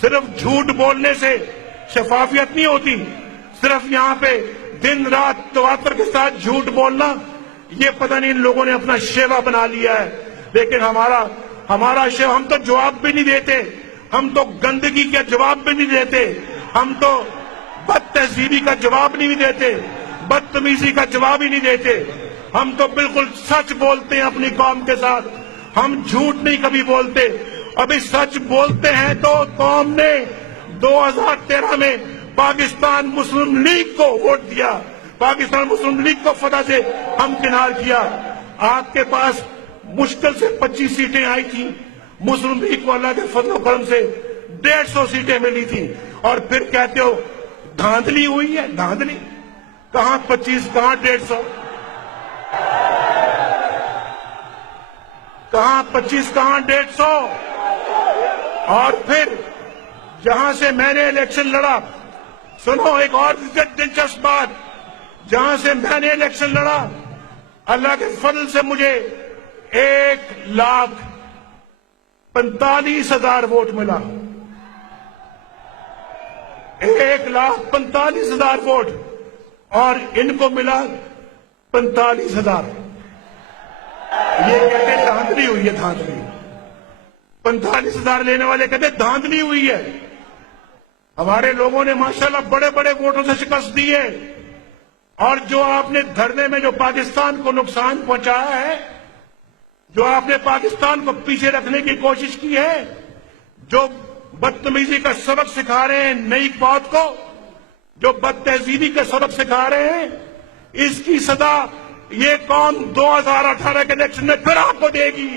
صرف جھوٹ بولنے سے شفافیت نہیں ہوتی، صرف یہاں پہ دن رات تواتر کے ساتھ جھوٹ بولنا یہ پتہ نہیں ان لوگوں نے اپنا شیوا بنا لیا ہے. لیکن ہمارا شیوا، ہم تو جواب بھی نہیں دیتے، ہم تو گندگی کا جواب بھی نہیں دیتے، ہم تو بد تہذیبی کا جواب نہیں دیتے، بدتمیزی کا جواب ہی نہیں دیتے. ہم تو بالکل سچ بولتے ہیں اپنی قوم کے ساتھ، ہم جھوٹ نہیں کبھی بولتے. ابھی سچ بولتے ہیں تو قوم نے 2013 میں پاکستان مسلم لیگ کو ووٹ دیا، پاکستان مسلم لیگ کو فتح سے ہمکنار کیا. آپ کے پاس مشکل سے 25 سیٹیں آئی تھیں، مسلم لیگ کو اللہ کے فضل و کرم سے 150 سیٹیں ملی تھیں، اور پھر کہتے ہو دھاندلی ہوئی ہے. دھاندلی کہاں 25 کہاں 150، کہاں 25 کہاں 150. اور پھر جہاں سے میں نے الیکشن لڑا، سنو ایک اور دلچسپ بات، جہاں سے میں نے الیکشن لڑا اللہ کے فضل سے مجھے 1,45,000 ووٹ ملا. 1,45,000 ووٹ، اور ان کو ملا 45,000. یہ کہتے ہیں دھاندلی ہوئی ہے. دھاندلی 45,000 لینے والے کہتے ہیں دھاندلی ہوئی ہے. ہمارے لوگوں نے ماشاءاللہ بڑے بڑے ووٹوں سے شکست دی ہے. اور جو آپ نے دھرنے میں جو پاکستان کو نقصان پہنچایا ہے، جو آپ نے پاکستان کو پیچھے رکھنے کی کوشش کی ہے، جو بدتمیزی کا سبق سکھا رہے ہیں نئی قوت کو، جو بد تہذیبی کا سبق سکھا رہے ہیں، اس کی سزا یہ قوم 2018 کے الیکشن میں پھر آپ کو دے گی.